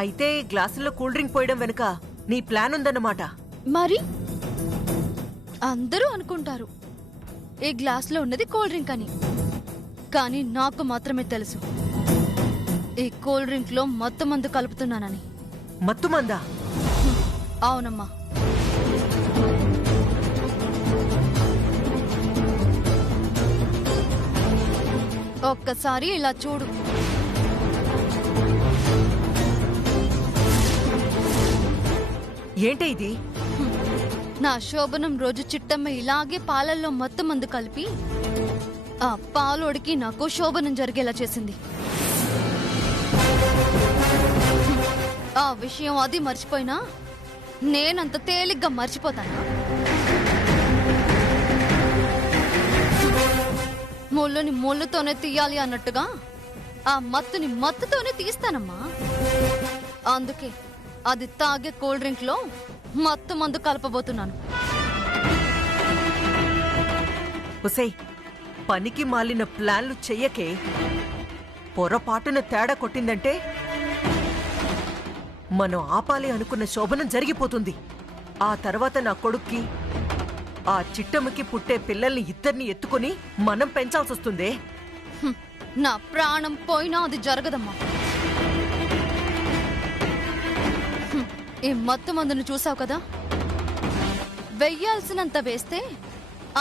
అయితే గ్లాసుల్లో cool drink పోయడం వెనుక నీ ప్లాన్ ఉందన్నమాట. మరి అందరూ అనుకుంటారు ఈ గ్లాసులో ఉన్నది కూల్ డ్రింక్ అని, కానీ నాకు మాత్రమే తెలుసు ఈ కూల్ డ్రింక్ లో మత్తు మందు కలుపుతున్నానని. మత్తు మందా? అవునమ్మా. ఒక్కసారి ఇలా చూడు. ఏంటి ఇది? నా శోభనం రోజు చిట్టమ్మ ఇలాగే పాలల్లో మత్తు మందు కలిపి ఆ పాలోడికి నాకు శోభనం జరిగేలా చేసింది. ఆ విషయం అది మర్చిపోయినా నేనంత తేలిగ్గా మర్చిపోతానా? ముళ్ళుని ముళ్ళుతోనే తీయాలి అన్నట్టుగా ఆ మత్తుని మత్తుతోనే తీస్తానమ్మా. అందుకే అది తాగే కూల్ డ్రింక్ లో మత్తు మందు కలపబోతున్నాను. ఒసేయ్, పనికి మాలిన ప్లాన్లు చెయ్యకే. పొరపాటున తేడా కొట్టిందంటే మనం ఆపాలి అనుకున్న శోభనం జరిగిపోతుంది. ఆ తర్వాత నా కొడుక్కి ఆ చిట్టమ్మకి పుట్టే పిల్లల్ని ఇద్దరిని ఎత్తుకుని మనం పెంచాల్సొస్తుందే. నా ప్రాణం పోయినా అది జరగదమ్మా. ఈ మత్తు మందును చూసావు కదా, వెయ్యాల్సినంత వేస్తే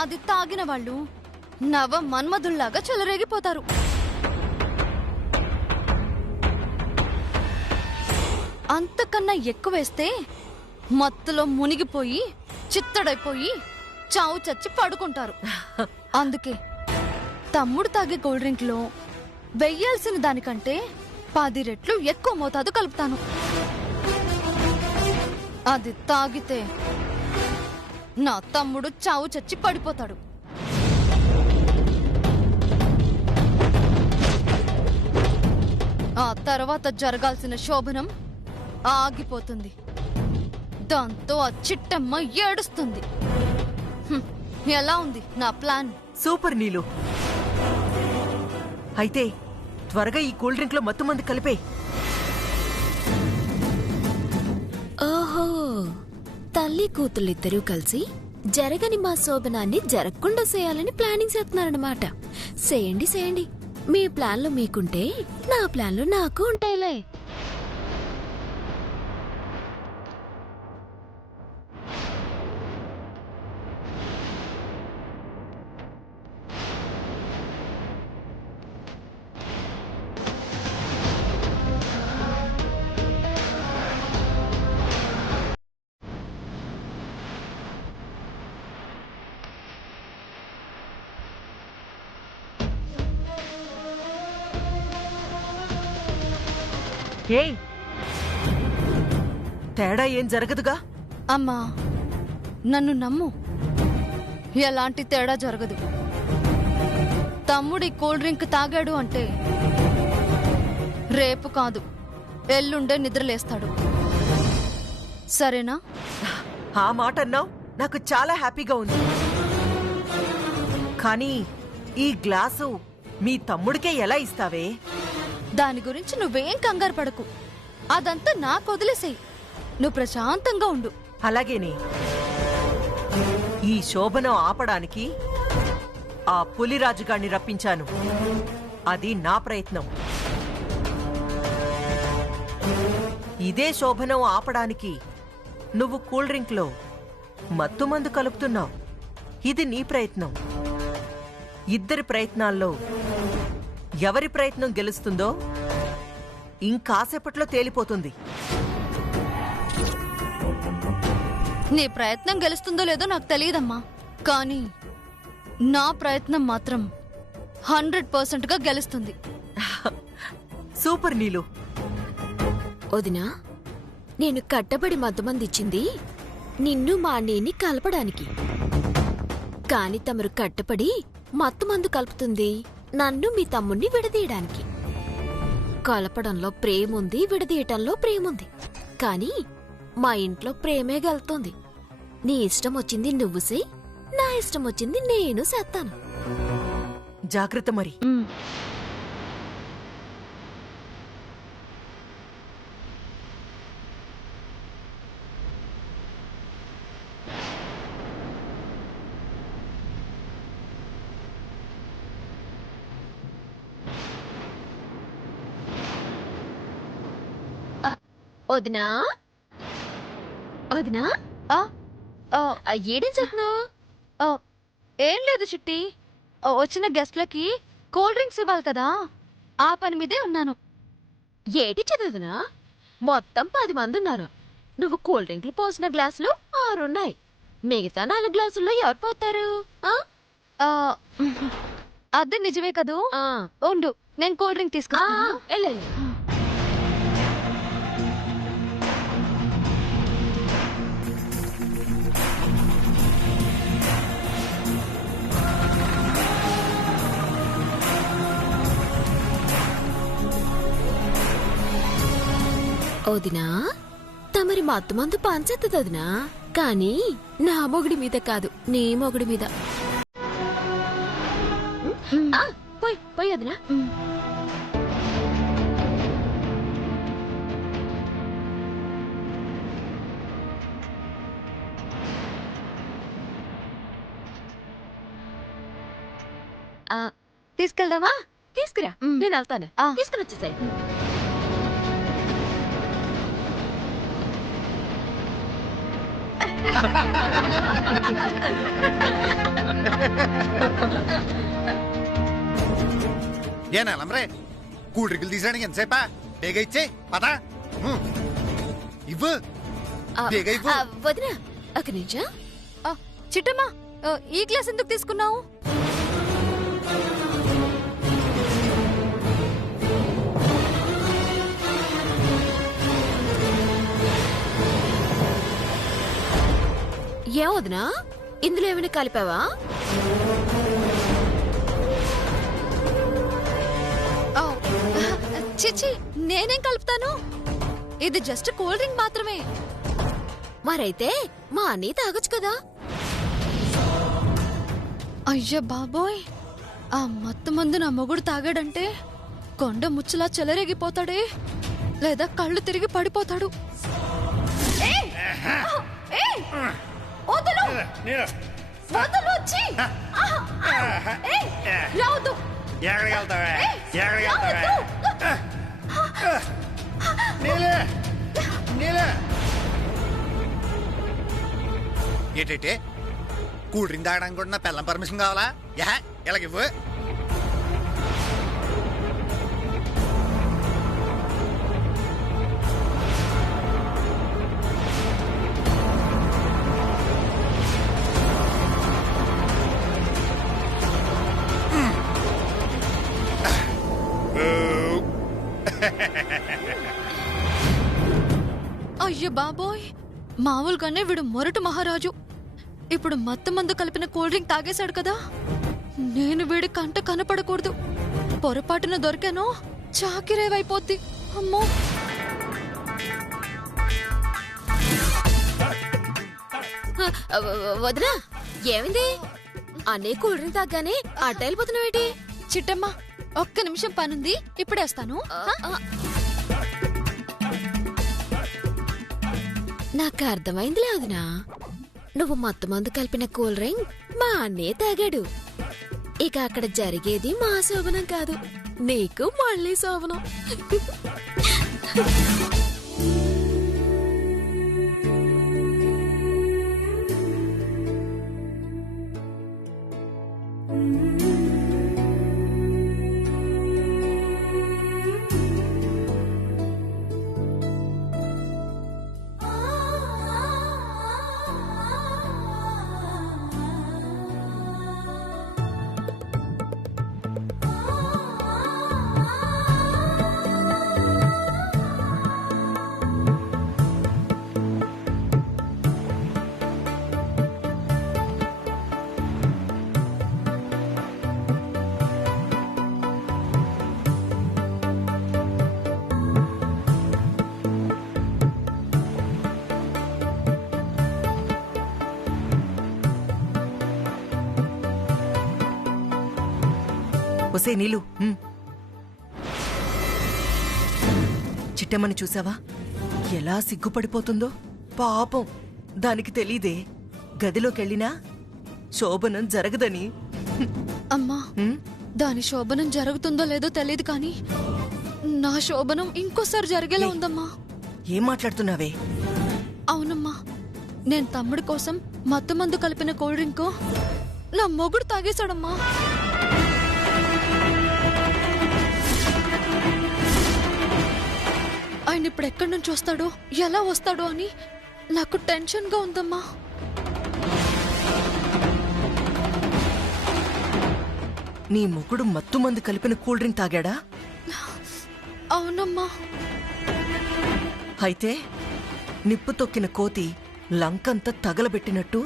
అది తాగిన వాళ్ళు నవ మన్మధుల్లాగా చెలరేగిపోతారు. అంతకన్నా ఎక్కువేస్తే మత్తులో మునిగిపోయి చిత్తడైపోయి చావు చచ్చి పడుకుంటారు. అందుకే తమ్ముడు తాగే కూల్ డ్రింక్ లో వెయ్యాల్సిన దానికంటే 10 రెట్లు ఎక్కువ మోతాదు కలుపుతాను. అది తాగితే నా తమ్ముడు చావు చచ్చి పడిపోతాడు. ఆ తర్వాత జరగాల్సిన శోభనం ఆగిపోతుంది. దాంతో ఆ చిట్టమ్మ ఏడుస్తుంది. ఎలా ఉంది నా ప్లాన్? సూపర్ నీలు. అయితే త్వరగా ఈ కూల్ డ్రింక్ లో మత్తు మందు కలిపే. ఓహో, తల్లి కూతుళ్ళిద్దరూ కలిసి జరగని మా శోభనాన్ని జరగకుండా చేయాలని ప్లానింగ్ చేస్తున్నారన్నమాట. చేయండి చేయండి, మీ ప్లాన్లు మీకుంటే నా ప్లాన్లు నాకు ఉంటాయిలే. ఏయ్, తేడా ఏం జరగదుగా? అమ్మా, నన్ను నమ్ము, ఎలాంటి తేడా జరగదు. తమ్ముడి కూల్ డ్రింక్ తాగాడు అంటే రేపు కాదు ఎల్లుండే నిద్రలేస్తాడు. సరేనా? ఆ మాట అన్నావు, నాకు చాలా హ్యాపీగా ఉంది. కానీ ఈ గ్లాసు మీ తమ్ముడికే ఎలా ఇస్తావే? దాని గురించి నువ్వేం కంగారు పడకు. అదంతా నాకు వదిలేసేయి. నువ్వు ప్రశాంతంగా ఉండు. అలాగేనే. ఈ శోభనం ఆపడానికి ఆ పులిరాజుగాడిని రప్పించాను. అది నా ప్రయత్నం. ఇదే శోభనం ఆపడానికి నువ్వు కూల్ డ్రింక్ లో మత్తు మందు కలుపుతున్నావు. ఇది నీ ప్రయత్నం. ఇద్దరి ప్రయత్నాల్లో ఎవరి ప్రయత్నం గెలుస్తుందో ఇంకాసేపట్లో తేలిపోతుంది. నీ ప్రయత్నం గెలుస్తుందో లేదో నాకు తెలియదమ్మా, కానీ నా ప్రయత్నం మాత్రం 100%గా గెలుస్తుంది. సూపర్ నీలు. వదినా, నేను కట్టబడి మద్దుమందిచ్చింది నిన్ను మా అన్నయ్యని కలపడానికి. కాని తమరు కట్టపడి మత్తుమందు కలుపుతుంది నన్ను మీ తమ్ముణ్ణి విడదీయడానికి. కలపడంలో ప్రేముంది, విడదీయటంలో ప్రేముంది. కాని మా ఇంట్లో ప్రేమే గెలుతోంది. నీ ఇష్టం వచ్చింది నువ్వు చెయ్యి, నా ఇష్టం వచ్చింది నేను చేస్తాను. జాగ్రత్త మరి. వదినా వదినా ఆ, ఆ, ఏడేం చెప్తున్నావు? ఆ, ఏం లేదు చిట్టి. వచ్చిన గెస్ట్లకి కూల్ డ్రింక్స్ ఇవ్వాలి కదా, ఆ పని మీదే ఉన్నాను. ఏటి చదువుతున్నా? మొత్తం 10 మంది ఉన్నారు. నువ్వు కూల్ డ్రింక్లు పోసిన గ్లాసులు 6 ఉన్నాయి. మిగతా 4 గ్లాసుల్లో ఎవరు పోతారు? ఆ, అది నిజమే కదూ. ఆ, ఉండు, నేను కూల్ డ్రింక్ ఆ, తీసుకొస్తాను. వెళ్ళు. వదినా, తమరి మత్తు మందు పంచెత్తది వదినా, కానీ నా మొగుడి మీద కాదు, నీ మొగుడి మీద. పోయి పోయి వదినా. తీసుకెళ్దామా? తీసుకురా, మ్. నేను వెళ్తాను. ఆ. తీసుకుని వచ్చేసాయి. ఏనాలమ్రే కూల్ డ్రింకులు తీసానికి ఎంతసేపా? బేగ ఇచ్చే పదా ఇవ్వు, బేగ ఇవ్వు. వదినా ఒక నిమిషం. చిట్టమ్మా, ఈ గ్లాస్ ఎందుకు తీసుకున్నావు? ఏం వదినా, ఇందులో ఏమైనా కలిపావా? చిచ్చి, నేనేం కలుపుతాను? ఇది జస్ట్ కూల్ డ్రింక్ మాత్రమే. మరైతే మా అన్నయ్య తాగొచ్చు కదా. అయ్యా బాబోయ్, ఆ మత్తు మందు నా మొగుడు తాగాడంటే కొండ ముచ్చులా చెలరేగిపోతాడే, లేదా కళ్ళు తిరిగి పడిపోతాడు. ఏయ్! ఏయ్! వదలు! వదలు వచ్చి! ఏయ్! రావద్దు! ఎక్కడికి వెళ్తావే? ఏయ్! ఎక్కడికి వెళ్తావే? రావద్దు! నీలే నీలే ఏటేటే కూల్ డ్రింక్ తాగడానికి కూడా నా పిల్లం పర్మిషన్ కావాలా? యా ఎలాగివ్వు. అయ్య బాబోయ్, మామూలుగానే వీడు మొరటు మహారాజు. ఇప్పుడు మత్తు మందు కలిపిన కూల్ డ్రింక్ తాగేశాడు కదా, నేను వీడి కంట కనపడకూడదు. పొరపాటున దొరికానో చాకిరేవైపోద్ది. అమ్మో! వదినా, ఏమైంది? అన్నయ్య కూల్ డ్రింక్ తాగానే అట్ట వెళ్ళిపోతున్నావేటి? చిట్టమ్మ, ఒక్క నిమిషం పనుంది, ఇప్పుడేస్తాను. నాకు అర్థమైందిలే వదినా, నువ్వు మత్తు మందు కలిపిన కూల్ డ్రింక్ మా అన్నయ్య తాగాడు. ఇక అక్కడ జరిగేది మా శోభనం కాదు, నీకు మళ్ళీ శోభనం. ఒసే నీలు, చిట్టమ్మని చూసావా ఎలా సిగ్గుపడిపోతుందో? పాపం, దానికి తెలీదే గదిలోకెళ్ళినా శోభనం జరగదని. అమ్మా, దాని శోభనం జరుగుతుందో లేదో తెలియదు కానీ నా శోభనం ఇంకోసారి జరిగేలా ఉందమ్మా. ఏం మాట్లాడుతున్నావే? అవునమ్మా, నేను తమ్ముడి కోసం మత్తు మందు కలిపిన కూల్ డ్రింక్ నా మొగుడు తాగేశాడమ్మా. ఆయన ఇప్పుడు ఎక్కడి నుంచి వస్తాడో, ఎలా వస్తాడో అని నాకు టెన్షన్గా ఉందమ్మా. నీ మొగుడు మత్తు మందు కలిపిన కూల్ డ్రింక్ తాగాడా? అవునమ్మా. అయితే నిప్పు తొక్కిన కోతి లంకంతా తగలబెట్టినట్టు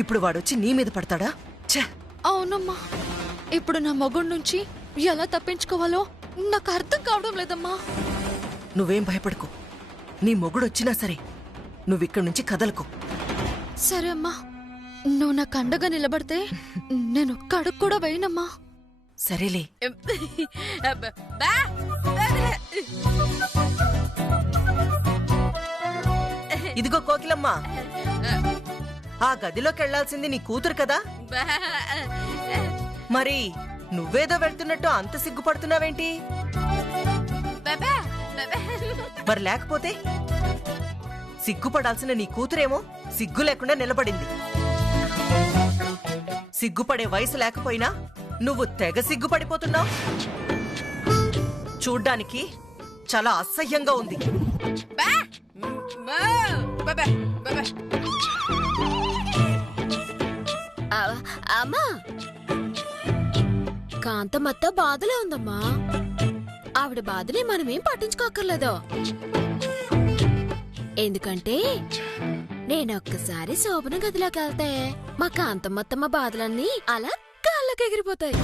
ఇప్పుడు వాడొచ్చి నీ మీద పడతాడా? ఛే! అవునమ్మా, ఇప్పుడు నా మొగుడు నుంచి ఎలా తప్పించుకోవాలో నాకు అర్థం కావడం లేదమ్మా. నువ్వేం భయపడకు. నీ మొగుడొచ్చినా సరే నువ్విక్కడి నుంచి కదలకు. సరే అమ్మా, నువ్వు నాకు అండగా నిలబడితే నేను ఒక్క అడుగు కూడా వేయనమ్మా. సరేలే. ఇదిగో కోకిలమ్మా, ఆ గదిలోకి వెళ్లాల్సింది నీ కూతురు కదా, మరి నువ్వేదో వెళ్తున్నట్టు అంత సిగ్గుపడుతున్నావేంటి? మరి లేకపోతే సిగ్గుపడాల్సిన నీ కూతురేమో సిగ్గు లేకుండా నిలబడింది. సిగ్గుపడే వయసు లేకపోయినా నువ్వు తెగ సిగ్గుపడిపోతున్నావు. చూడ్డానికి చాలా అసహ్యంగా ఉంది. అమ్మా, కాంతమత్త బాధలో ఉందమ్మా. ఆవిడ బాధని మనమేం పట్టించుకోక్కర్లేదు. ఎందుకంటే నేనొక్కసారి శోభన గదిలోకి వెళ్తే మా కాంతమ్మత్తమ్మ బాధలన్నీ అలా కాళ్ళకి ఎగిరిపోతాయి.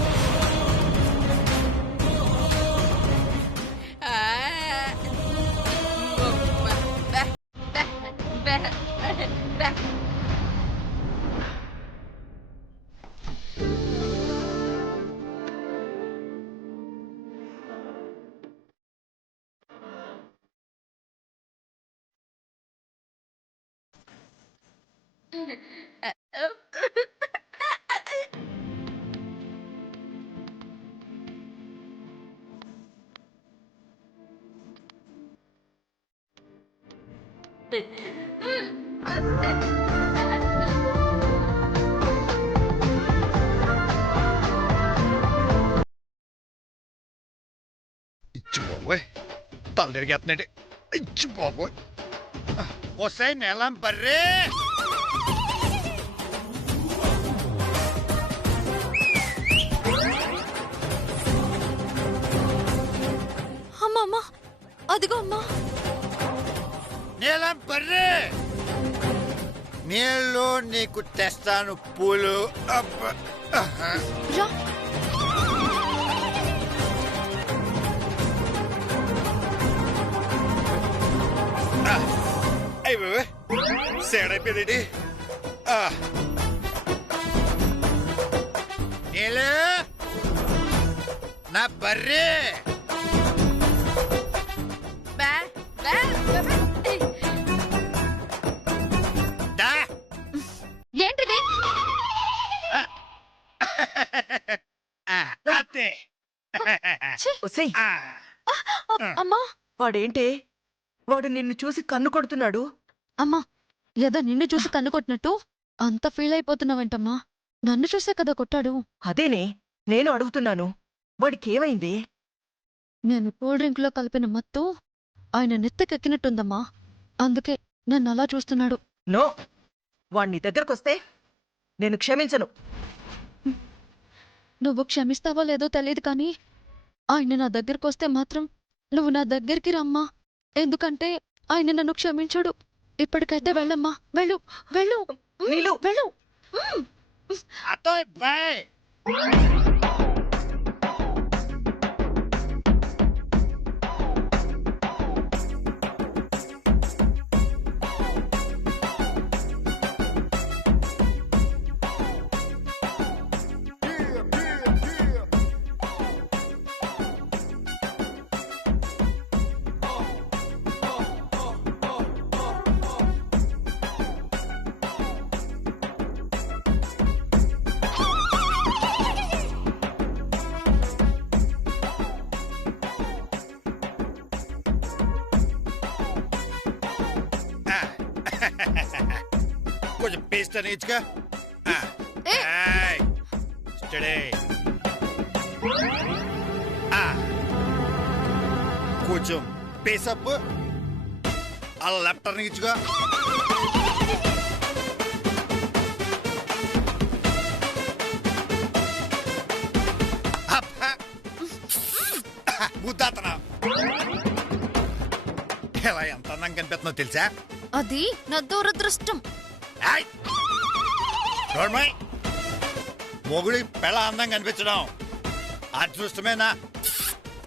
ఇచ్చి బాబోయ్, తలదిరిగేస్తున్నాడు. ఇచ్చి బాబోయ్, వస్తాయి నెలం బర్రే. అమ్మా, అదిగో అమ్మా. నీలం బర్రే, నీళ్ళు నీకు తెస్తాను పూలు. రా. అయ్యి సేడైపోయింది. నీళ్ళు నా బర్రే. ఏంటిది? ఒసేయ్, అమ్మా, వాడేంటే వాడు నిన్ను చూసి కన్ను కొడుతున్నాడు. అమ్మా, ఏదో నిన్ను చూసి కన్ను కొట్టినట్టు అంత ఫీల్ అయిపోతున్నావేంటమ్మా? నన్ను చూసే కదా కొట్టాడు. అదేనే నేను అడుగుతున్నాను, వాడికేమైంది? నేను కూల్ డ్రింక్ లో కలిపిన మత్తు ఆయన నెత్తకెక్కినట్టుందమ్మా, అందుకే నన్ను అలా చూస్తున్నాడు. నో, వాణ్ణి దగ్గరకొస్తే నేను క్షమించను. నువ్వు క్షమిస్తావో లేదో తెలియదు కానీ ఆయన నా దగ్గరకొస్తే మాత్రం నువ్వు నా దగ్గరికి రమ్మా. ఎందుకంటే ఆయన నన్ను క్షమించడు. ఇప్పటికైతే వెళ్ళమ్మా, వెళ్ళు వెళ్ళు నీలు. వెళ్ళు. అతోయ్ బాయ్. పేస్ట్ నీచుగా స్టడీ కొంచెం పేసప్ అలా లెఫ్ట్ నీచుగా బుద్ధాతన ఎలా ఎంత అందంగా కనిపిస్తుందో తెలుసా? అది నా దురదృష్టం. మొగుడి పెళ్ళ అందం కనిపించడం అదృష్టమేనా?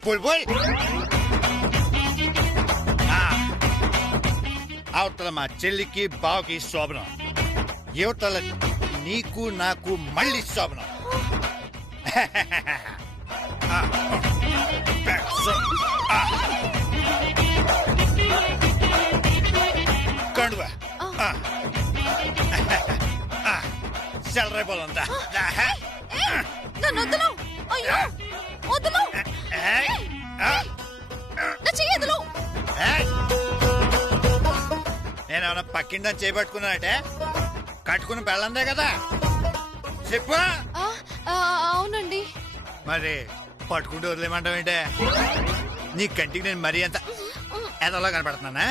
పోయి అవతల మా చెల్లికి బావకి శోభనం, యువతల నీకు నాకు మళ్ళీ శోభనం. కండువా సెలరైపోతుందా? నన్ను వదలు. అయ్యో వదలు. నా చెయ్యి వదలు. నేనేమన్నా పక్కిందని చేపట్టుకున్నానంటే కట్టుకుని పెళ్ళందే కదా చెప్పు. అవునండి. మరి పట్టుకుంటూ వదిలేమంటావేంటే? నీ కంటికి నేను మరీ అంత ఎదలా కనపడుతున్నానా?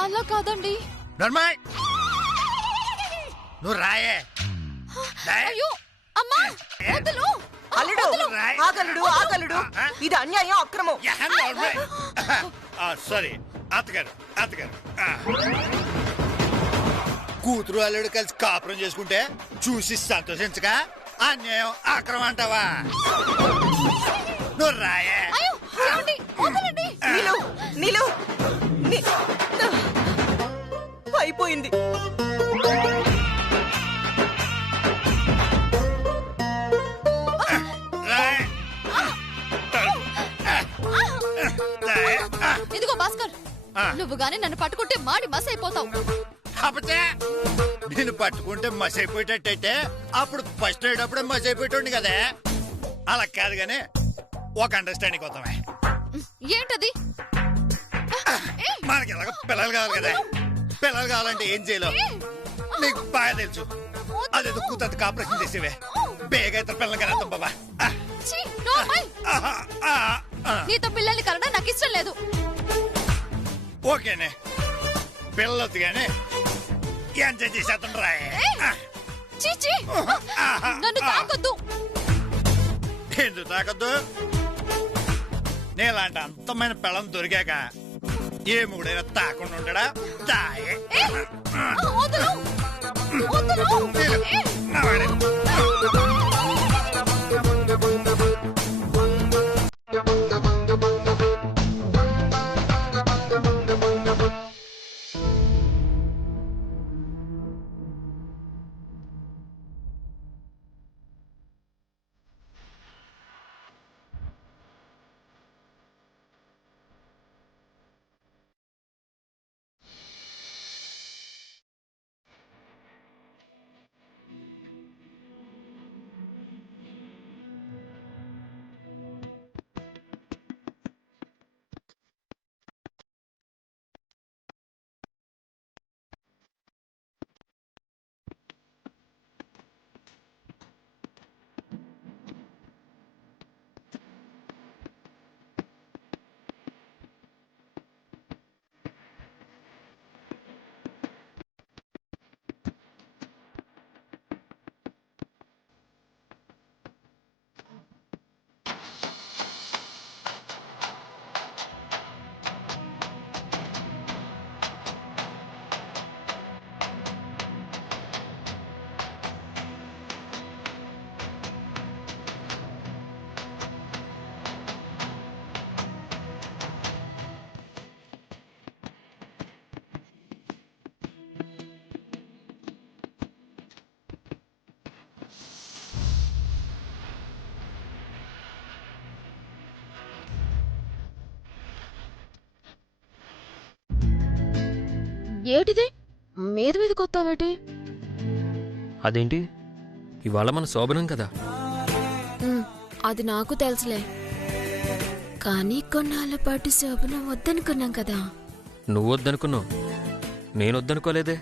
అలా కాదండి. నర్మాయ్ నువ్వు రాయే. అయ్యో అమ్మా వదలు. అల్లుడు ఆగలుడు ఆగలుడు, ఇది అన్యాయం, అక్రమం. సారీ అత్తగారు అత్తగారు. కూతురు అల్లుడు కలిసి కాపురం చేసుకుంటే చూసి సంతోషించగా అన్యాయం అక్రమం అంటావా? నువ్వు రాయే. నీలు అయిపోయింది. ఇదిగో భాస్కర్, నువ్వు గాని నన్ను పట్టుకుంటే మాడి మస్ అయిపోతావు. నేను పట్టుకుంటే మస్ అయిపోయేటట్టయితే అప్పుడు ఫస్ట్ అయ్యేటప్పుడే మస్ అయిపోయేటండి కదా. అలా కాదు గానీ ఒక అండర్స్టాండింగ్ వద్దామే. ఏంటది? మనకి ఎలాగ పిల్లలు కావాలి కదా. పిల్లలు కావాలంటే ఏం చేయలేవు, నీకు బాగా తెలుసు. అదేదో కూతురు కాపరేషన్ చేసేవే బేగా ఇతర పిల్లలు కదా బాబా. నీతో పిల్లల్ని కలడం నాకు ఇష్టం లేదు. ఓకేనే పిల్లలొద్దు గానీ ఎంజాయ్ చేసేద్దాం రాయే. నన్ను తాకొద్దు. ఎందుకు తాకొద్దు? నేలాంటి అంతమైన పిల్లం దొరికాక ఏ మూడైనా తాకుండా ఉంటాడా? దాయే ఏటిది మీద మీదకి వస్తావేటి? అదేంటి ఇవాళ మన శోభనం కదా. అది నాకు తెలుసులే, కానీ కొన్నాళ్ళ పాటు శోభనం వద్దనుకున్నాం కదా. నువ్వు వద్దనుకున్నావు, నేను వద్దనుకోలేదే.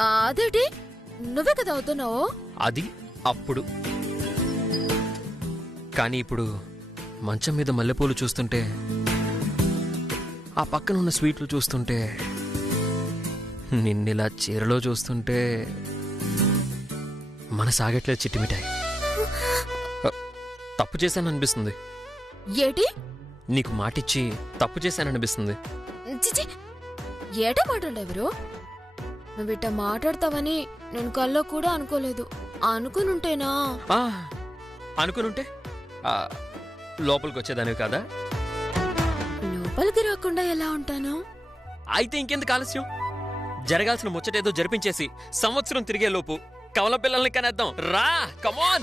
అదేటి నువ్వే కదా అవుతున్నావు. అది అప్పుడు. కానీ ఇప్పుడు మంచం మీద మల్లెపూలు చూస్తుంటే, ఆ పక్కన ఉన్న స్వీట్లు చూస్తుంటే, నిన్నిలా చీరలో చూస్తుంటే మన సాగట్లేదు చిట్టిమిఠాయి. తప్పు చేశాననిపిస్తుంది. ఏటి నీకు మాటిచ్చి తప్పు చేశాననిపిస్తుంది. చిచి ఏటా మాట్లాడేవరు? నువ్విట్ట మాట్లాడతావని నేను కల్లో కూడా అనుకోలేదు. అనుకునుంటేనా? అనుకునుంటే లోపలికి వచ్చేదానివి కాదా? లోపలికి రాకుండా ఎలా ఉంటాను? అయితే ఇంకెందుకు ఆలస్యం? జరగాల్సిన ముచ్చటేదో జరిపించేసి సంవత్సరం తిరిగే లోపు కవల పిల్లల్ని కనేద్దాం. రా, కమాన్.